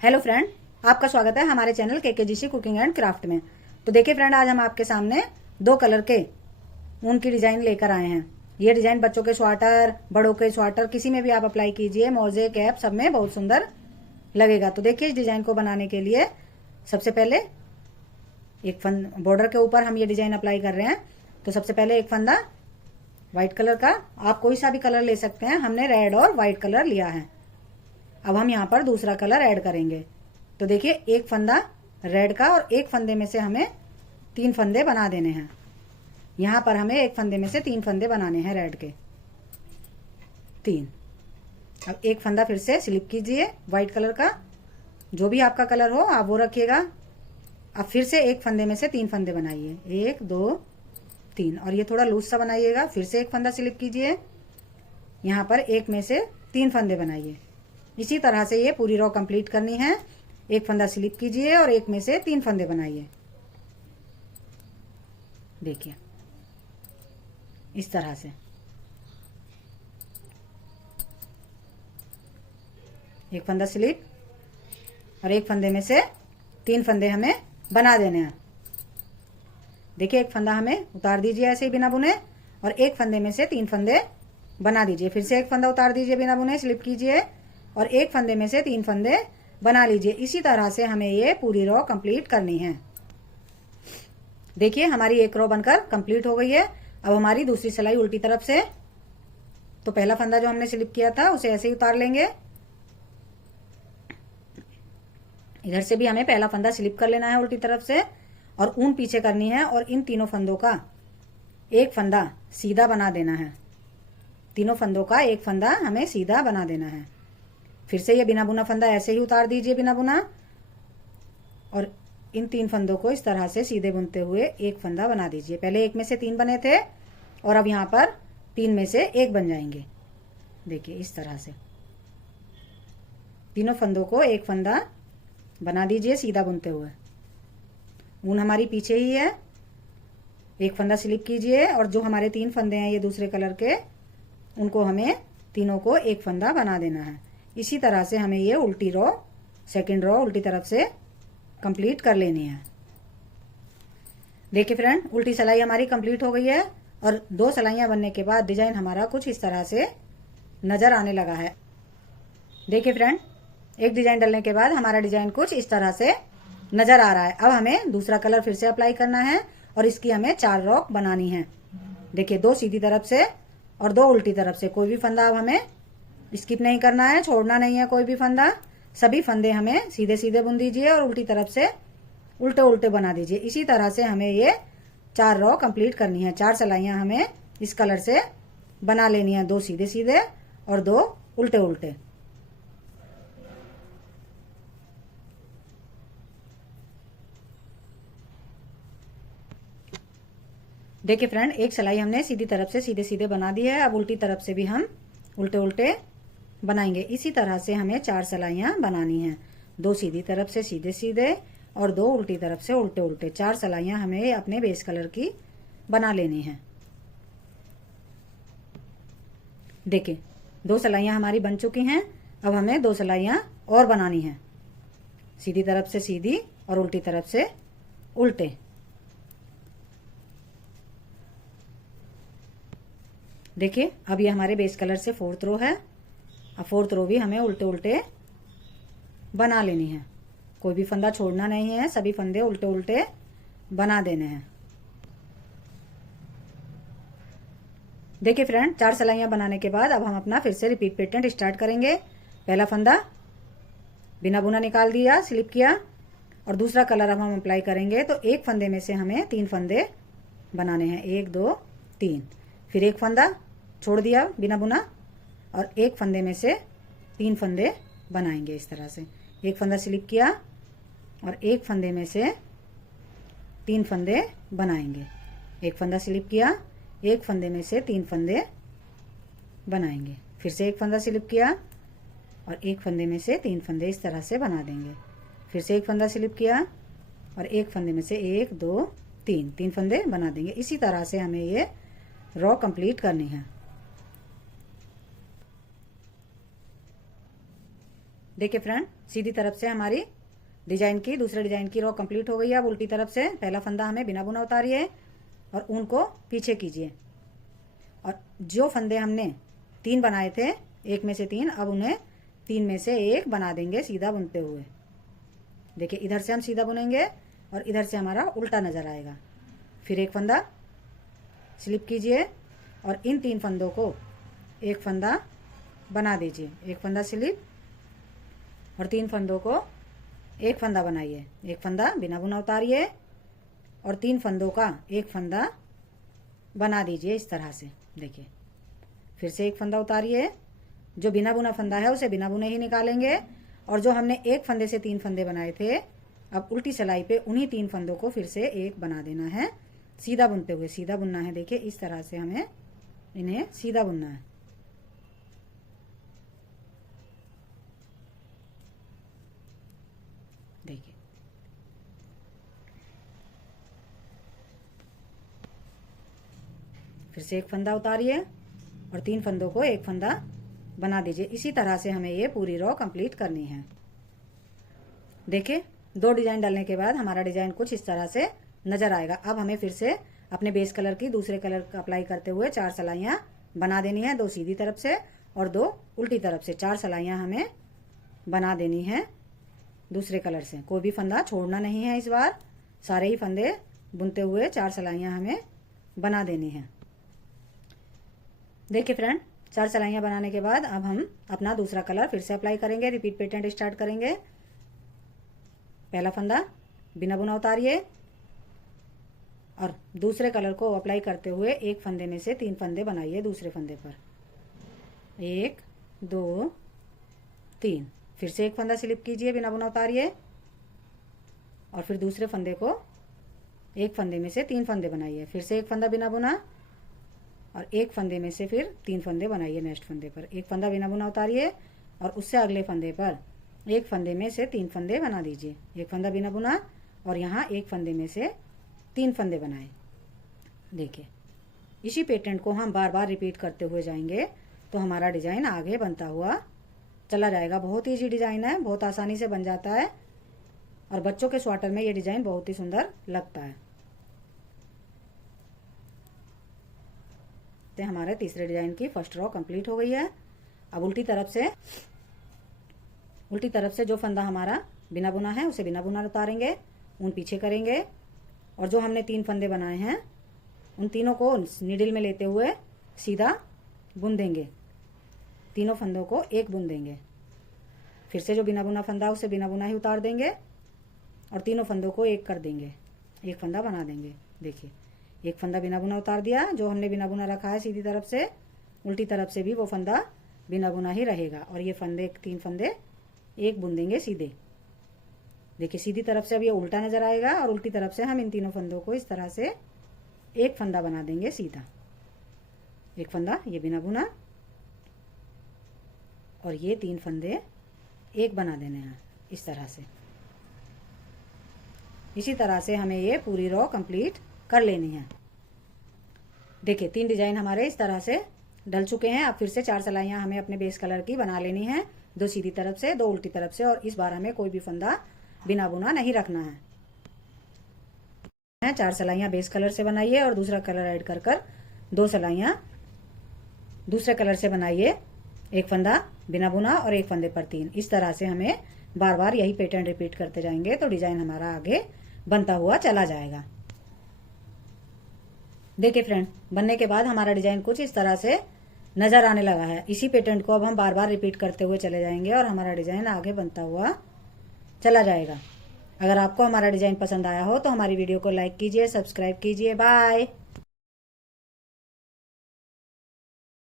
Hello friend, आपका स्वागत है हमारे चैनल केकेजीसी कुकिंग एंड क्राफ्ट में। तो देखिए फ्रेंड, आज हम आपके सामने दो कलर के ऊन की डिजाइन लेकर आए हैं। ये डिजाइन बच्चों के स्वेटर, बड़ों के स्वेटर, किसी में भी आप अप्लाई कीजिए, मोजे, कैप, सब में बहुत सुंदर लगेगा। तो देखिए, इस डिजाइन को बनाने के लिए सबसे पहले एक बॉर्डर के ऊपर हम ये डिजाइन अप्लाई कर रहे हैं। तो सबसे पहले एक फंदा व्हाइट कलर का, आप कोई सा भी कलर ले सकते हैं, हमने रेड और व्हाइट कलर लिया है। अब हम यहाँ पर दूसरा कलर ऐड करेंगे। तो देखिए, एक फंदा रेड का और एक फंदे में से हमें 3 फंदे बना देने हैं। यहाँ पर हमें एक फंदे में से 3 फंदे बनाने हैं रेड के 3। अब एक फंदा फिर से स्लिप कीजिए व्हाइट कलर का, जो भी आपका कलर हो आप वो रखिएगा। अब फिर से एक फंदे में से 3 फंदे बनाइए, 1 2 3, और ये थोड़ा लूज सा बनाइएगा। फिर से एक फंदा स्लिप कीजिए, यहाँ पर एक में से 3 फंदे बनाइए। इसी तरह से ये पूरी रो कंप्लीट करनी है। एक फंदा स्लिप कीजिए और एक में से 3 फंदे बनाइए। देखिए, इस तरह से एक फंदा स्लिप और एक फंदे में से 3 फंदे हमें बना देने हैं। देखिए, एक फंदा हमें उतार दीजिए ऐसे ही बिना बुने, और एक फंदे में से 3 फंदे बना दीजिए। फिर से एक फंदा उतार दीजिए बिना बुने, स्लिप कीजिए और एक फंदे में से 3 फंदे बना लीजिए। इसी तरह से हमें ये पूरी रो कंप्लीट करनी है। देखिए, हमारी एक रो बनकर कंप्लीट हो गई है। अब हमारी दूसरी सिलाई उल्टी तरफ से। तो पहला फंदा जो हमने स्लिप किया था उसे ऐसे ही उतार लेंगे। इधर से भी हमें पहला फंदा स्लिप कर लेना है उल्टी तरफ से, और ऊन पीछे करनी है, और इन तीनों फंदों का एक फंदा सीधा बना देना है। तीनों फंदों का एक फंदा हमें सीधा बना देना है। फिर से ये बिना बुना फंदा ऐसे ही उतार दीजिए बिना बुना, और इन 3 फंदों को इस तरह से सीधे बुनते हुए एक फंदा बना दीजिए। पहले एक में से 3 बने थे और अब यहाँ पर 3 में से 1 बन जाएंगे। देखिए, इस तरह से तीनों फंदों को एक फंदा बना दीजिए सीधा बुनते हुए। ऊन हमारी पीछे ही है। एक फंदा स्लिप कीजिए, और जो हमारे 3 फंदे हैं ये दूसरे कलर के, उनको हमें तीनों को एक फंदा बना देना है। इसी तरह से हमें ये उल्टी रो, सेकंड रो उल्टी तरफ से कंप्लीट कर लेनी है। देखिए फ्रेंड, उल्टी सिलाई हमारी कंप्लीट हो गई है, और 2 सिलाइयां बनने के बाद डिजाइन हमारा कुछ इस तरह से नजर आने लगा है। देखिए फ्रेंड, एक डिजाइन डलने के बाद हमारा डिजाइन कुछ इस तरह से नजर आ रहा है। अब हमें दूसरा कलर फिर से अप्लाई करना है, और इसकी हमें 4 रो बनानी है। देखिए, 2 सीधी तरफ से और 2 उल्टी तरफ से। कोई भी फंदा अब हमें स्किप नहीं करना है, छोड़ना नहीं है कोई भी फंदा। सभी फंदे हमें सीधे सीधे बुन दीजिए और उल्टी तरफ से उल्टे उल्टे बना दीजिए। इसी तरह से हमें ये 4 रो कंप्लीट करनी है। 4 सिलाइयां हमें इस कलर से बना लेनी है, 2 सीधे सीधे और 2 उल्टे उल्टे। देखिए फ्रेंड, एक सिलाई हमने सीधी तरफ से सीधे सीधे बना दी है। अब उल्टी तरफ से भी हम उल्टे उल्टे बनाएंगे। इसी तरह से हमें 4 सिलाइयां बनानी हैं, 2 सीधी तरफ से सीधे सीधे और 2 उल्टी तरफ से उल्टे उल्टे। 4 सिलाइयां हमें अपने बेस कलर की बना लेनी है। देखिए, 2 सिलाइयां हमारी बन चुकी हैं। अब हमें 2 सिलाइयां और बनानी है, सीधी तरफ से सीधी और उल्टी तरफ से उल्टे। देखिए, अब ये हमारे बेस कलर से 4th रो है। अब 4th रो भी हमें उल्टे उल्टे बना लेनी है। कोई भी फंदा छोड़ना नहीं है, सभी फंदे उल्टे उल्टे बना देने हैं। देखिए फ्रेंड, 4 सिलाइयां बनाने के बाद अब हम अपना फिर से रिपीट पैटर्न स्टार्ट करेंगे। पहला फंदा बिना बुना निकाल दिया, स्लिप किया, और दूसरा कलर अब हम अप्लाई करेंगे। तो एक फंदे में से हमें 3 फंदे बनाने हैं, 1 2 3। फिर एक फंदा छोड़ दिया बिना बुना, और एक फंदे में से 3 फंदे बनाएंगे इस तरह से। एक फंदा स्लिप किया और एक फंदे में से 3 फंदे बनाएंगे। एक फंदा स्लिप किया, एक फंदे में से 3 फंदे बनाएंगे। फिर से एक फंदा स्लिप किया और एक फंदे में से 3 फंदे इस तरह से बना देंगे। फिर से एक फंदा स्लिप किया और एक फंदे में से 1 2 3 फंदे बना देंगे। इसी तरह से हमें ये रो कंप्लीट करनी है। देखिए फ्रेंड, सीधी तरफ से हमारी डिजाइन की दूसरे डिजाइन की रो कंप्लीट हो गई है। अब उल्टी तरफ से पहला फंदा हमें बिना बुना उतारिए और ऊन को पीछे कीजिए। और जो फंदे हमने 3 बनाए थे, एक में से 3, अब उन्हें 3 में से 1 बना देंगे सीधा बुनते हुए। देखिए इधर से हम सीधा बुनेंगे और इधर से हमारा उल्टा नजर आएगा। फिर एक फंदा स्लिप कीजिए और इन 3 फंदों को एक फंदा बना दीजिए। एक फंदा स्लिप और 3 फंदों को एक फंदा बनाइए। एक फंदा बिना बुना उतारिए और 3 फंदों का एक फंदा बना दीजिए इस तरह से। देखिए फिर से एक फंदा उतारिए। जो बिना बुना फंदा है उसे बिना बुने ही निकालेंगे और जो हमने एक फंदे से 3 फंदे बनाए थे, अब उल्टी सिलाई पे उन्हीं 3 फंदों को फिर से एक बना देना है सीधा बुनते हुए। सीधा बुनना है। देखिए इस तरह से हमें इन्हें सीधा बुनना है। देखिए फिर से एक फंदा उतारिए और 3 फंदों को एक फंदा बना दीजिए। इसी तरह से हमें ये पूरी रो कंप्लीट करनी है। देखिए 2 डिजाइन डालने के बाद हमारा डिजाइन कुछ इस तरह से नजर आएगा। अब हमें फिर से अपने बेस कलर की दूसरे कलर का अप्लाई करते हुए 4 सिलाइयां बना देनी है। 2 सीधी तरफ से और 2 उल्टी तरफ से 4 सिलाइयां हमें बना देनी है दूसरे कलर से। कोई भी फंदा छोड़ना नहीं है इस बार। सारे ही फंदे बुनते हुए 4 सिलाइयां हमें बना देनी है। देखिए फ्रेंड, 4 सिलाइयां बनाने के बाद अब हम अपना दूसरा कलर फिर से अप्लाई करेंगे। रिपीट पैटर्न स्टार्ट करेंगे। पहला फंदा बिना बुना उतारिए और दूसरे कलर को अप्लाई करते हुए एक फंदे में से 3 फंदे बनाइए दूसरे फंदे पर। 1 2 3। फिर से एक फंदा स्लिप कीजिए, बिना बुना उतारिए और फिर दूसरे फंदे को एक फंदे में से 3 फंदे बनाइए। फिर से एक फंदा बिना बुना और एक फंदे में से फिर 3 फंदे बनाइए नेक्स्ट फंदे पर। एक फंदा बिना बुना उतारिए और उससे अगले फंदे पर एक फंदे में से 3 फंदे बना दीजिए। एक फंदा बिना बुना और यहाँ एक फंदे में से 3 फंदे बनाए। देखिए इसी पैटर्न को हम बार बार रिपीट करते हुए जाएंगे तो हमारा डिजाइन आगे बनता हुआ चला जाएगा। बहुत ईजी डिजाइन है, बहुत आसानी से बन जाता है और बच्चों के स्वेटर में ये डिजाइन बहुत ही सुंदर लगता है। तो हमारे तीसरे डिजाइन की फर्स्ट रो कंप्लीट हो गई है। अब उल्टी तरफ से जो फंदा हमारा बिना बुना है उसे बिना बुना उतारेंगे, ऊन पीछे करेंगे और जो हमने 3 फंदे बनाए हैं उन तीनों को नीडल में लेते हुए सीधा बुन देंगे। तीनों फंदों को एक बुन देंगे। फिर से जो बिना बुना फंदा उसे बिना बुना ही उतार देंगे और तीनों फंदों को एक कर देंगे, एक फंदा बना देंगे। देखिए एक फंदा बिना बुना उतार दिया। जो हमने बिना बुना रखा है सीधी तरफ से, उल्टी तरफ से भी वो फंदा बिना बुना ही रहेगा और ये फंदे 3 फंदे एक बुन देंगे सीधे। देखिए सीधी तरफ से अब ये उल्टा नजर आएगा और उल्टी तरफ से हम इन तीनों फंदों को इस तरह से एक फंदा बना देंगे सीधा। एक फंदा ये बिना बुना और ये 3 फंदे एक बना देने हैं इस तरह से। इसी तरह से हमें ये पूरी रो कंप्लीट कर लेनी है। देखिए 3 डिजाइन हमारे इस तरह से डल चुके हैं। अब फिर से 4 सिलाइयां हमें अपने बेस कलर की बना लेनी है। 2 सीधी तरफ से, 2 उल्टी तरफ से और इस बार हमें कोई भी फंदा बिना बुना नहीं रखना है। 4 सिलाइयां बेस कलर से बनाइए और दूसरा कलर ऐड कर 2 सिलाइयां दूसरे कलर से बनाइए। एक फंदा बिना बुना और एक फंदे पर 3। इस तरह से हमें बार बार यही पैटर्न रिपीट करते जाएंगे तो डिजाइन हमारा आगे बनता हुआ चला जाएगा। देखिए फ्रेंड, बनने के बाद हमारा डिजाइन कुछ इस तरह से नजर आने लगा है। इसी पैटर्न को अब हम बार बार रिपीट करते हुए चले जाएंगे और हमारा डिजाइन आगे बनता हुआ चला जाएगा। अगर आपको हमारा डिजाइन पसंद आया हो तो हमारी वीडियो को लाइक कीजिए, सब्सक्राइब कीजिए। बाय।